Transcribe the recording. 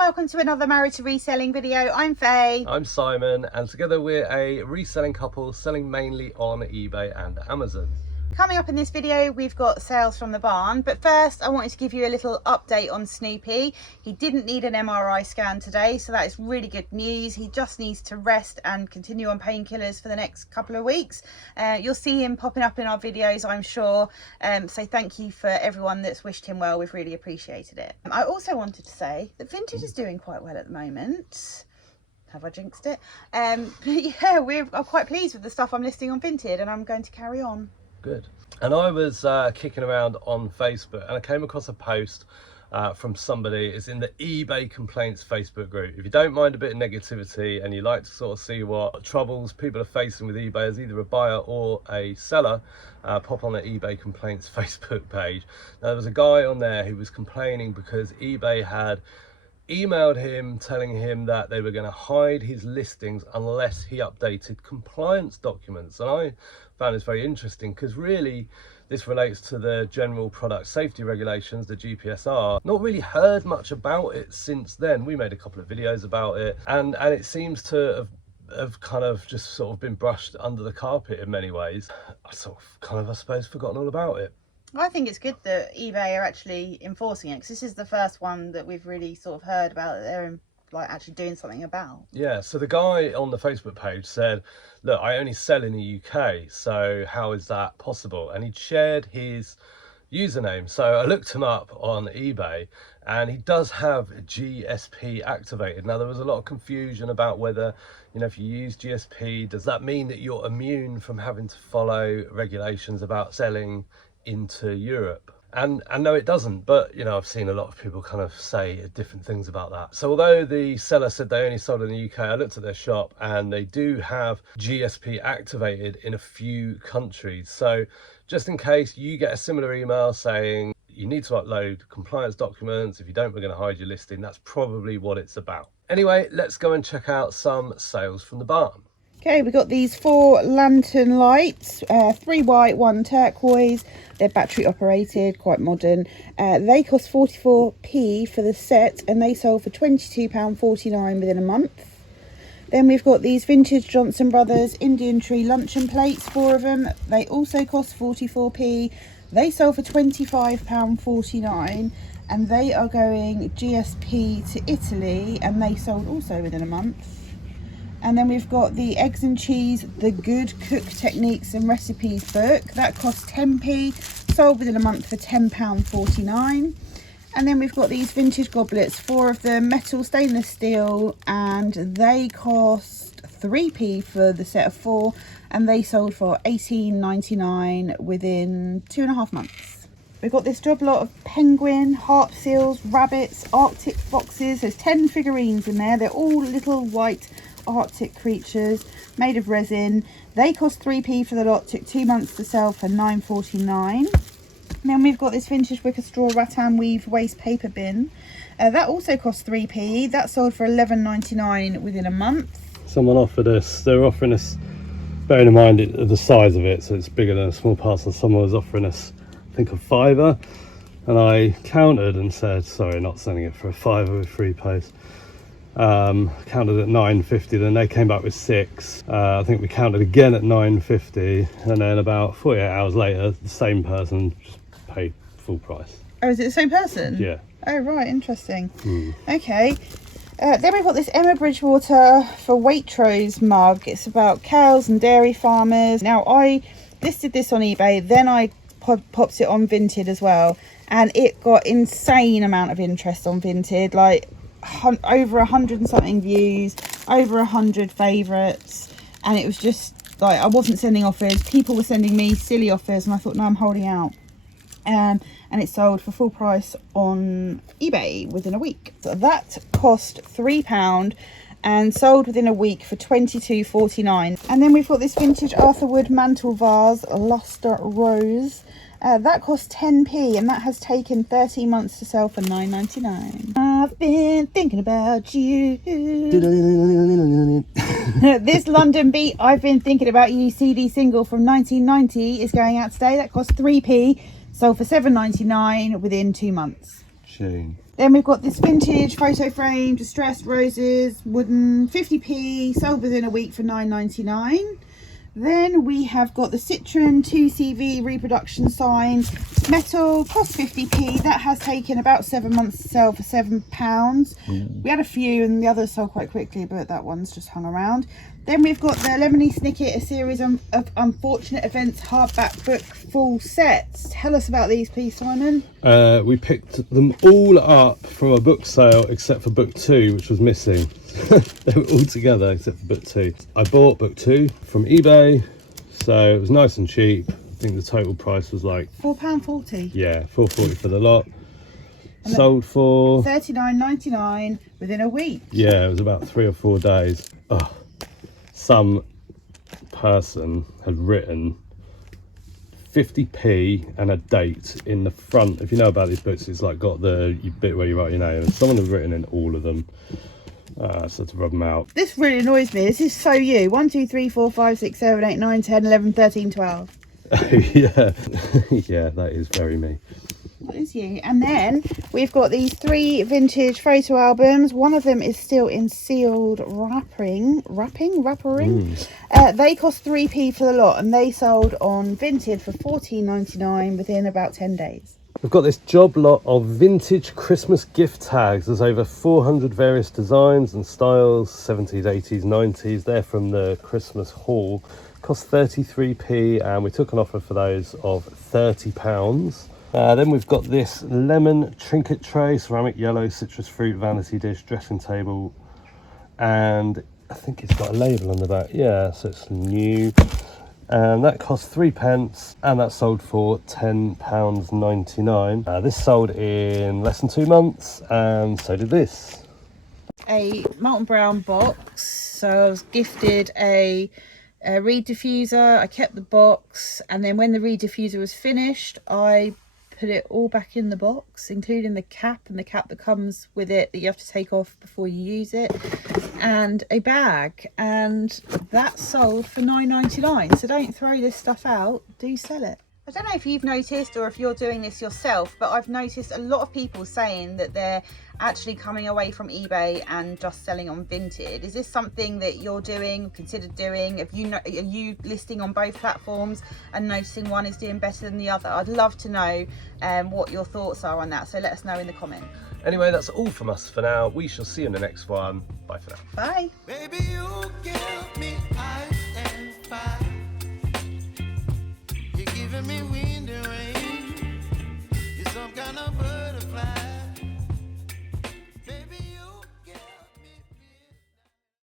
welcome to another Married to Reselling video. I'm Faye. I'm Simon, and together we're a reselling couple selling mainly on eBay and Amazon. Coming up in this video, we've got sales from the barn, but first I wanted to give you a little update on Snoopy. He didn't need an MRI scan today, so that is really good news. He just needs to rest and continue on painkillers for the next couple of weeks. You'll see him popping up in our videos, I'm sure. So thank you for everyone that's wished him well. We've really appreciated it. I also wanted to say that Vintage is doing quite well at the moment. Have I jinxed it? But yeah, we're quite pleased with the stuff I'm listing on Vintage, and I'm going to carry on. Good. And I was kicking around on Facebook and I came across a post from somebody. It's in the eBay complaints Facebook group. If you don't mind a bit of negativity and you like to sort of see what troubles people are facing with eBay as either a buyer or a seller, pop on the eBay complaints Facebook page. Now, there was a guy on there who was complaining because eBay had emailed him telling him that they were going to hide his listings unless he updated compliance documents. And I found this very interesting because really this relates to the general product safety regulations, the GPSR. Not really heard much about it since then. We made a couple of videos about it, and it seems to have kind of just sort of been brushed under the carpet in many ways. I sort of kind of, I suppose, forgotten all about it. I think it's good that eBay are actually enforcing it, because this is the first one that we've really sort of heard about that they're like actually doing something about. Yeah, so the guy on the Facebook page said, look, I only sell in the UK, so how is that possible? And he'd shared his username. So I looked him up on eBay and he does have GSP activated. Now, there was a lot of confusion about whether, you know, if you use GSP, does that mean that you're immune from having to follow regulations about selling into Europe? And no, it doesn't. But, you know, I've seen a lot of people kind of say different things about that. So although the seller said they only sold in the UK, I looked at their shop and they do have GSP activated in a few countries. So just in case you get a similar email saying you need to upload compliance documents, if you don't, we're going to hide your listing, that's probably what it's about. Anyway, let's go and check out some sales from the barn. Okay, we've got these 4 lantern lights, 3 white, 1 turquoise. They're battery operated, quite modern. They cost 44p for the set and they sold for £22.49 within a month. Then we've got these vintage Johnson Brothers Indian tree luncheon plates, 4 of them. They also cost 44p. They sold for £25.49 and they are going GSP to Italy and they sold also within a month. And then we've got the eggs and cheese, the Good Cook Techniques and Recipes book. That costs 10p, sold within a month for £10.49. And then we've got these vintage goblets, 4 of them, metal, stainless steel, and they cost 3p for the set of 4, and they sold for £18.99 within 2.5 months. We've got this job lot of penguin, harp seals, rabbits, Arctic foxes. There's 10 figurines in there. They're all little white Arctic creatures made of resin. They cost 3p for the lot, took 2 months to sell for £9.49. Then we've got this vintage wicker straw rattan weave waste paper bin. That also cost 3p. That sold for £11.99 within a month. Someone offered us, they were offering us, bearing in mind the size of it, so it's bigger than a small parcel, someone was offering us, I think, a £5, and I countered and said, sorry, not selling it for a £5 with free post. Counted at £9.50, then they came back with 6. I think we counted again at £9.50, and then about 48 hours later the same person just paid full price. Oh, is it the same person? Yeah. Oh right, interesting. Okay, then we've got this Emma Bridgewater for Waitrose mug. It's about cows and dairy farmers. Now, I listed this on eBay, then I popped it on Vinted as well, and it got insane amount of interest on Vinted, like over 100 and something views, over 100 favorites, and it was just like, I wasn't sending offers, people were sending me silly offers, and I thought, no, I'm holding out. And it sold for full price on eBay within a week. So that cost £3 and sold within a week for £22.49. And then we've got this vintage Arthur Wood mantle vase, Luster Rose. That costs 10p and that has taken 13 months to sell for £9.99. I've been thinking about you. This London Beat I've Been Thinking About You CD single from 1990 is going out today. That costs 3p, sold for £7.99 within 2 months. Shame. Then we've got this vintage photo frame, distressed roses, wooden, 50p, sold within a week for £9.99. Then we have got the Citron 2CV reproduction sign, metal, cost 50p. That has taken about 7 months to sell for £7. We had a few and the others sold quite quickly, but that one's just hung around. Then we've got the Lemony Snicket, a series of unfortunate events hardback book full sets. Tell us about these, please, Simon. We picked them all up from a book sale except for book 2, which was missing. They were all together except for book 2. I bought book 2 from eBay, so it was nice and cheap. I think the total price was like £4.40. yeah, £4.40 for the lot. And sold for £39.99 within a week. Yeah, it was about 3 or 4 days. Oh, some person had written 50p and a date in the front. If you know about these books, it's like got the bit where you write your name. Someone had written in all of them. So to rub them out. This really annoys me. This is so you. 1, 2, 3, 4, 5, 6, 7, 8, 9, 10, 11, 13, 12. Yeah. Yeah, that is very me. That is you. And then we've got these 3 vintage photo albums. One of them is still in sealed wrapping. They cost 3p for the lot, and they sold on Vinted for £14.99 within about 10 days. We've got this job lot of vintage Christmas gift tags. There's over 400 various designs and styles, 70s, 80s, 90s. They're from the Christmas haul. Cost 33p, and we took an offer for those of £30. Then we've got this lemon trinket tray, ceramic yellow, citrus fruit, vanity dish, dressing table, and I think it's got a label on the back. Yeah, so it's new. And that cost 3p, and that sold for £10.99. This sold in less than 2 months, and so did this. A Molten Brown box. So I was gifted a reed diffuser. I kept the box, and then when the reed diffuser was finished, I put it all back in the box, including the cap and the cap that comes with it that you have to take off before you use it, and a bag, and that sold for £9.99. So don't throw this stuff out, do sell it. I don't know if you've noticed or if you're doing this yourself, but I've noticed a lot of people saying that they're actually coming away from eBay and just selling on Vinted. Is this something that you're doing, considered doing? Are you listing on both platforms and noticing one is doing better than the other? I'd love to know what your thoughts are on that, so let us know in the comments. Anyway, that's all from us for now. We shall see you in the next one. Bye for now. Bye. Baby, you give me ice and fire. You're giving me wind and rain. You're some kind of bird.